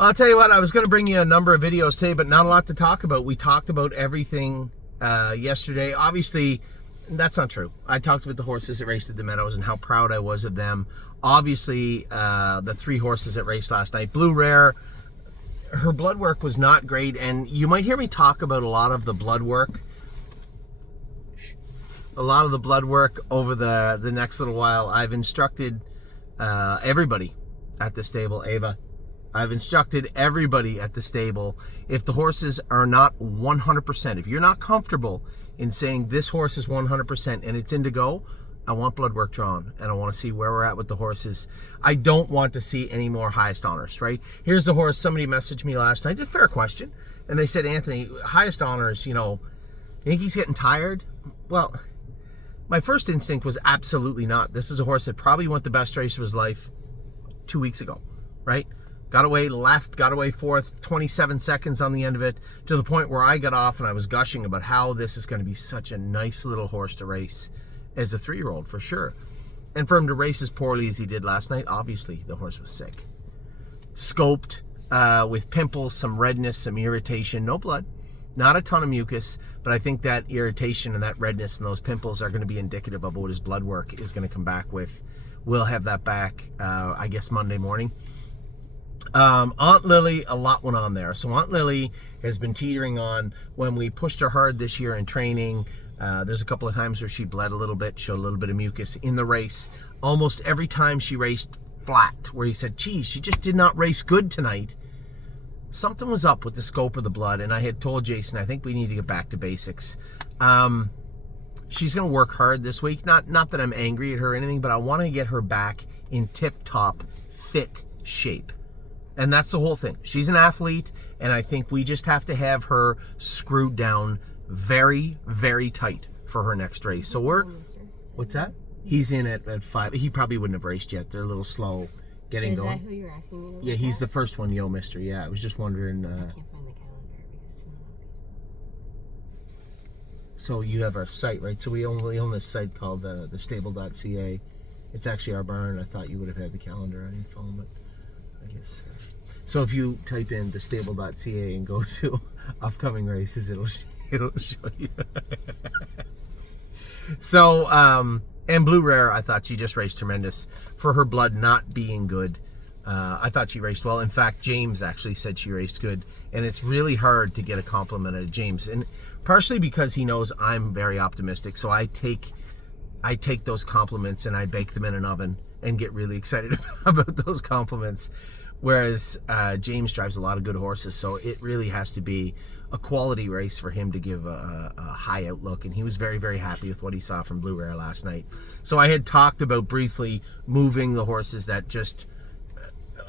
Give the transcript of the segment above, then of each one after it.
I'll tell you what, I was going to bring you a number of videos today, but not a lot to talk about. We talked about everything yesterday. Obviously, that's not true. I talked about the horses that raced at the Meadows and how proud I was of them. Obviously, the 3 horses that raced last night. Blue Rare, her blood work was not great, and you might hear me talk about a lot of the blood work. A lot of the blood work over the next little while. I've instructed everybody at the stable, Ava. I've instructed everybody at the stable, if the horses are not 100%, if you're not comfortable in saying this horse is 100% and it's in to go, I want blood work drawn, and I want to see where we're at with the horses. I don't want to see any more highest honors, right? Here's the horse. Somebody messaged me last night, a fair question, and they said, Anthony, highest honors, you think he's getting tired? Well, my first instinct was absolutely not. This is a horse that probably won the best race of his life 2 weeks ago, right? Got away left, got away fourth, 27 seconds on the end of it, to the point where I got off and I was gushing about how this is going to be such a nice little horse to race as a 3-year-old, for sure. And for him to race as poorly as he did last night, obviously the horse was sick. Scoped, with pimples, some redness, some irritation, no blood, not a ton of mucus, but I think that irritation and that redness and those pimples are going to be indicative of what his blood work is going to come back with. We'll have that back, I guess, Monday morning. Aunt Lily, a lot went on there. So Aunt Lily has been teetering on. When we pushed her hard this year in training, there's a couple of times where she bled a little bit, showed a little bit of mucus in the race. Almost every time she raced flat, where he said, geez, she just did not race good tonight. Something was up with the scope of the blood, and I had told Jason, I think we need to get back to basics. She's going to work hard this week. Not that I'm angry at her or anything, but I want to get her back in tip-top fit shape. And that's the whole thing. She's an athlete, and I think we just have to have her screwed down very, very tight for her next race. So what's that? He's in at 5. He probably wouldn't have raced yet. They're a little slow getting going. Is that who you're asking me to look Yeah, he's at? the first one, Yo Mister. Yeah, I was just wondering. I can't find the calendar because So you have our site, right? So we own this site called the stable.ca. It's actually our barn. I thought you would have had the calendar on your phone, but I guess. So if you type in thestable.ca and go to upcoming races, it'll show you. So, and Blue Rare, I thought she just raced tremendous. For her blood not being good, I thought she raced well. In fact, James actually said she raced good. And it's really hard to get a compliment out of James. And partially because he knows I'm very optimistic. So I take those compliments and I bake them in an oven and get really excited about those compliments. Whereas James drives a lot of good horses, so it really has to be a quality race for him to give a high outlook. And he was very, very happy with what he saw from Blue Rare last night. So I had talked about briefly moving the horses that just,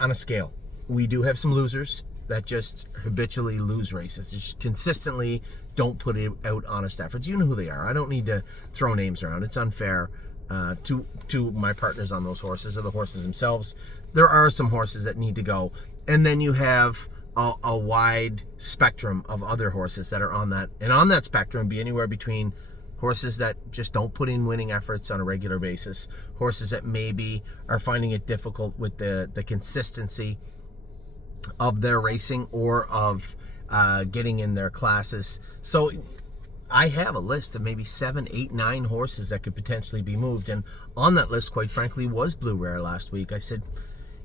on a scale, we do have some losers that just habitually lose races. Just consistently don't put out honest efforts. You know who they are. I don't need to throw names around. It's unfair to my partners on those horses or the horses themselves. There are some horses that need to go. And then you have a wide spectrum of other horses that are on that. And on that spectrum, be anywhere between horses that just don't put in winning efforts on a regular basis, horses that maybe are finding it difficult with the consistency of their racing or of getting in their classes. So I have a list of maybe 7, 8, 9 horses that could potentially be moved. And on that list, quite frankly, was Blue Rare last week. I said,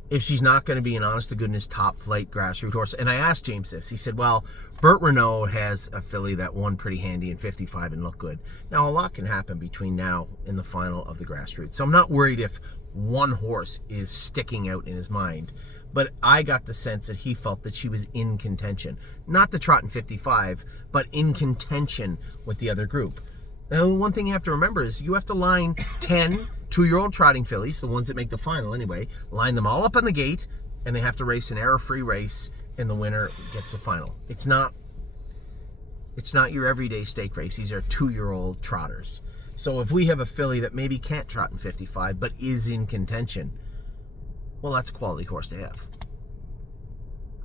if she's not going to be an honest-to-goodness top-flight grassroots horse, and I asked James this, he said, well, Bert Renault has a filly that won pretty handy in 55 and looked good. Now, a lot can happen between now and the final of the grassroots. So I'm not worried if one horse is sticking out in his mind. But I got the sense that he felt that she was in contention. Not the trot in 55, but in contention with the other group. Now, one thing you have to remember is you have to line 10 2-year-old trotting fillies, the ones that make the final anyway, line them all up on the gate, and they have to race an error-free race, and the winner gets the final. It's not your everyday stake race. These are 2-year-old trotters. So if we have a filly that maybe can't trot in 55, but is in contention, well, that's a quality horse to have.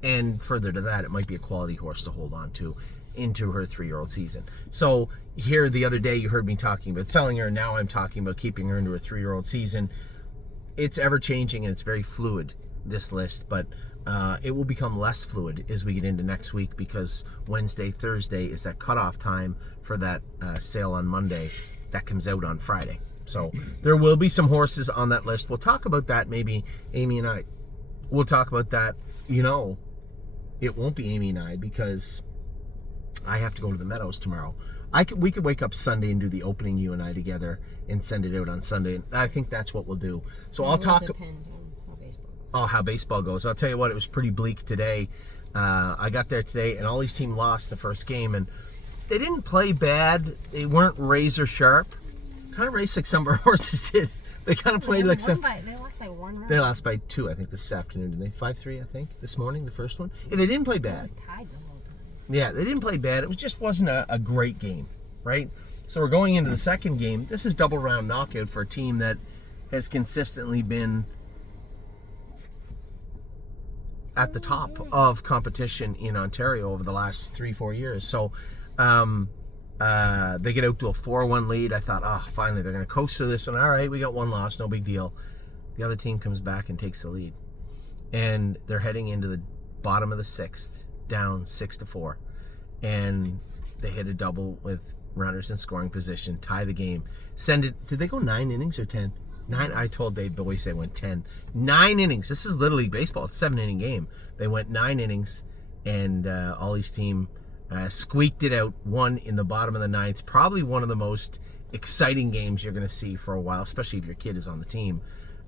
And further to that, it might be a quality horse to hold on to into her 3-year-old season. So here the other day you heard me talking about selling her. Now I'm talking about keeping her into her 3-year-old season. It's ever changing and it's very fluid, this list. But It will become less fluid as we get into next week because Wednesday, Thursday is that cutoff time for that sale on Monday that comes out on Friday. So there will be some horses on that list. We'll talk about that, maybe Amy and I. We'll talk about that. It won't be Amy and I because I have to go to the Meadows tomorrow. We could wake up Sunday and do the opening, you and I together, and send it out on Sunday. I think that's what we'll do. So I'll talk. Depend on how baseball goes. Oh, how baseball goes. I'll tell you what, it was pretty bleak today. I got there today, and Ollie's team lost the first game, and they didn't play bad. They weren't razor sharp. Kind of raced like some of our horses did. They kind of played like some. They lost by 1 run. They lost by 2, I think, this afternoon, didn't they? 5-3, I think, this morning, the first one. Yeah, they didn't play It bad. was tied the whole time. Yeah, they didn't play bad. It just wasn't a great game, right? So we're going into the second game. This is double round knockout for a team that has consistently been at the top of competition in Ontario over the last 3-4 years. So they get out to a 4-1 lead. I thought, finally, they're going to coast through this one. All right, we got one loss, no big deal. The other team comes back and takes the lead. And they're heading into the bottom of the 6th, down 6-4. And they hit a double with runners in scoring position, tie the game, send it. Did they go 9 innings or 10? 9. I told Dave Boyce they went 10. 9 innings. This is Little League baseball. It's a 7-inning game. They went 9 innings, and Ollie's team squeaked it out, won in the bottom of the 9th. Probably one of the most exciting games you're going to see for a while, especially if your kid is on the team.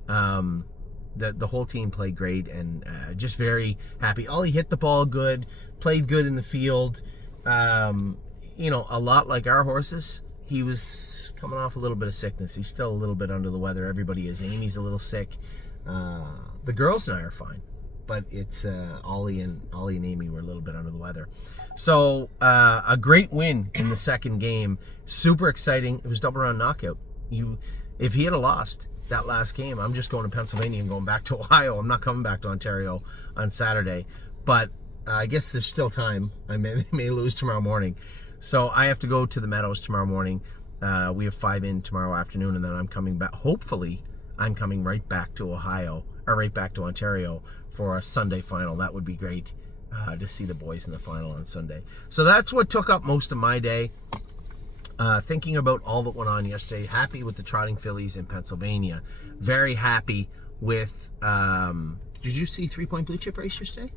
The whole team played great and just very happy. Ollie hit the ball good, played good in the field. A lot like our horses, he was coming off a little bit of sickness. He's still a little bit under the weather. Everybody is. Amy's a little sick. The girls and I are fine, but it's Ollie and Amy were a little bit under the weather. So a great win in the second game. Super exciting. It was double round knockout. If he had lost that last game, I'm just going to Pennsylvania and going back to Ohio. I'm not coming back to Ontario on Saturday. But I guess there's still time. I may lose tomorrow morning. So I have to go to the Meadows tomorrow morning. We have 5 in tomorrow afternoon, and then I'm coming back. Hopefully, I'm coming right back to Ohio, or right back to Ontario for a Sunday final. That would be great to see the boys in the final on Sunday. So that's what took up most of my day. Thinking about all that went on yesterday. Happy with the trotting fillies in Pennsylvania. Very happy with... did you see 3 Point Blue Chip race yesterday?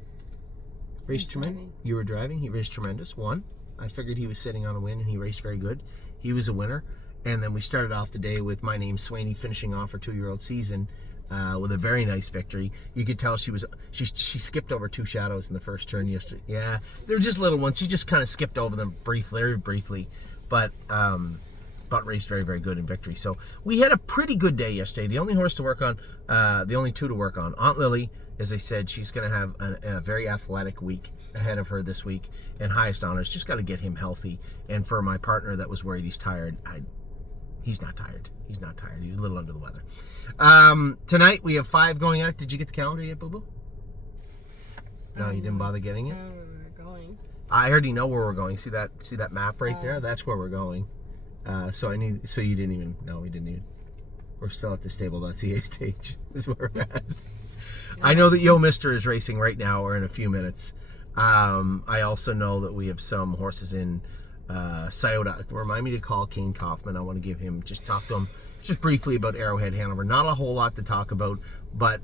Raced tremendous. You were driving. He raced tremendous. Won. I figured he was sitting on a win, and he raced very good. He was a winner. And then we started off the day with My Name's Swaney finishing off her 2-year-old season with a very nice victory. You could tell she skipped over 2 shadows in the first turn yesterday. Yeah, they were just little ones. She just kind of skipped over them very briefly, but raced very, very good in victory. So we had a pretty good day yesterday. The only horse to work on, the only 2 to work on, Aunt Lily. As I said, she's going to have a very athletic week ahead of her this week. And Highest Honors, just got to get him healthy. And for my partner that was worried he's tired, he's not tired. He's not tired. He was a little under the weather. Tonight we have 5 going out. Did you get the calendar yet, Boo Boo? No, you didn't bother getting it? We're going. I already know where we're going. See that map right there? That's where we're going. So you didn't even... No, we didn't even... We're still at the stable.ca stage is where we're at. I know that Yo Mister is racing right now or in a few minutes. I also know that we have some horses in Scioto. Remind me to call Kane Kaufman. I want to talk to him just briefly about Arrowhead Hanover. Not a whole lot to talk about, but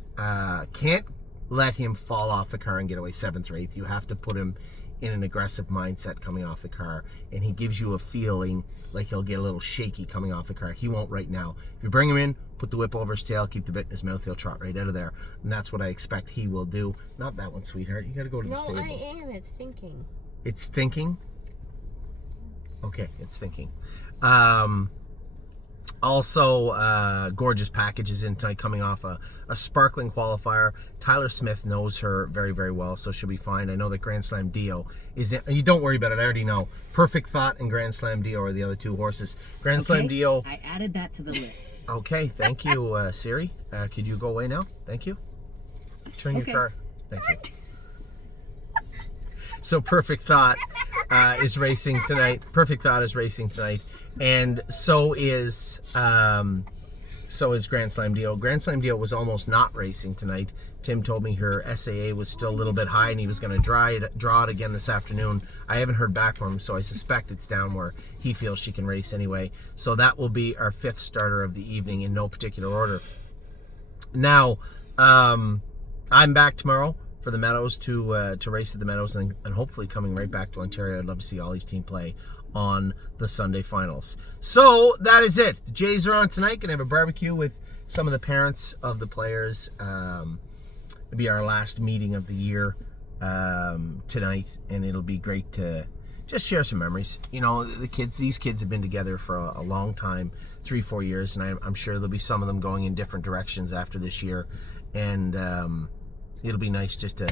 can't let him fall off the car and get away 7th or 8th. You have to put him in an aggressive mindset coming off the car, and he gives you a feeling like he'll get a little shaky coming off the car. He won't right now. If you bring him in, put the whip over his tail, keep the bit in his mouth, he'll trot right out of there. And that's what I expect he will do. Not that one, sweetheart. You got to go to the stable. No, I am. It's thinking. It's thinking? Okay, it's thinking. Also, gorgeous packages in tonight coming off a sparkling qualifier. Tyler Smith knows her very, very well, so she'll be fine. I know that Grand Slam Dio is in. You don't worry about it, I already know. Perfect Thought and Grand Slam Dio are the other 2 horses. Grand Slam Dio. I added that to the list. Okay, thank you, Siri. Could you go away now? Thank you. Turn your car. Thank you. So Perfect Thought is racing tonight. Perfect Thought is racing tonight, and so is Grand Slam Dio. Grand Slam Dio was almost not racing tonight Tim told me her SAA was still a little bit high and he was going to draw it again this afternoon. I haven't heard back from him, so I suspect it's down where he feels she can race anyway. So that will be our 5th starter of the evening in no particular order. Now, I'm back tomorrow for the Meadows to race at the Meadows, and hopefully coming right back to Ontario. I'd love to see Ollie's team play on the Sunday finals. So that is it. The Jays are on tonight. Gonna have a barbecue with some of the parents of the players. It'll be our last meeting of the year tonight, and it'll be great to just share some memories. You know, these kids have been together for a long time, 3-4 years, and I'm sure there'll be some of them going in different directions after this year, and it'll be nice just to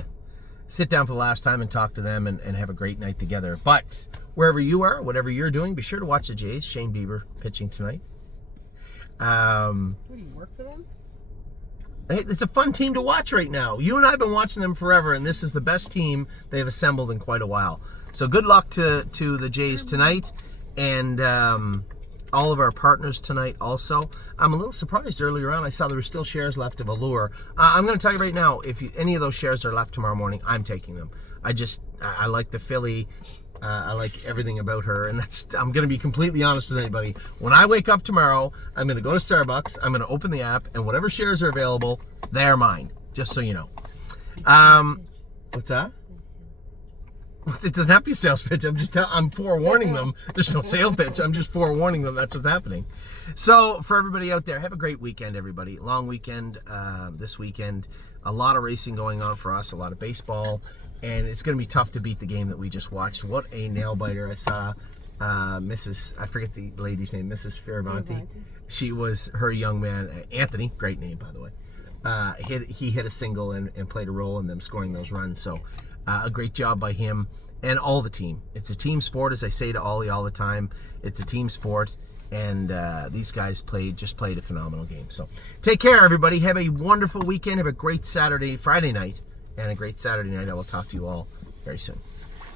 sit down for the last time and talk to them and have a great night together. But wherever you are, whatever you're doing, be sure to watch the Jays. Shane Bieber pitching tonight. What, do you work for them? Hey, it's a fun team to watch right now. You and I have been watching them forever, and this is the best team they've assembled in quite a while. So good luck to the Jays tonight, and all of our partners tonight also. I'm a little surprised earlier on. I saw there were still shares left of Allure. I'm going to tell you right now, if any of those shares are left tomorrow morning, I'm taking them. I like the filly. I like everything about her, and I'm going to be completely honest with anybody. When I wake up tomorrow, I'm going to go to Starbucks, I'm going to open the app, and whatever shares are available, they're mine, just so you know. What's that? It doesn't have to be a sales pitch. I'm forewarning them. There's no sales pitch. I'm just forewarning them that's what's happening. So for everybody out there, have a great weekend, everybody. Long weekend this weekend. A lot of racing going on for us, a lot of baseball. And it's going to be tough to beat the game that we just watched. What a nail biter. I saw I forget the lady's name, Mrs. Fioravanti. She was her young man, Anthony, great name, by the way. He hit a single and played a role in them scoring those runs. So a great job by him and all the team. It's a team sport, as I say to Ollie all the time. It's a team sport. And these guys just played a phenomenal game. So take care, everybody. Have a wonderful weekend. Have a great Friday night. And a great Saturday night. I will talk to you all very soon.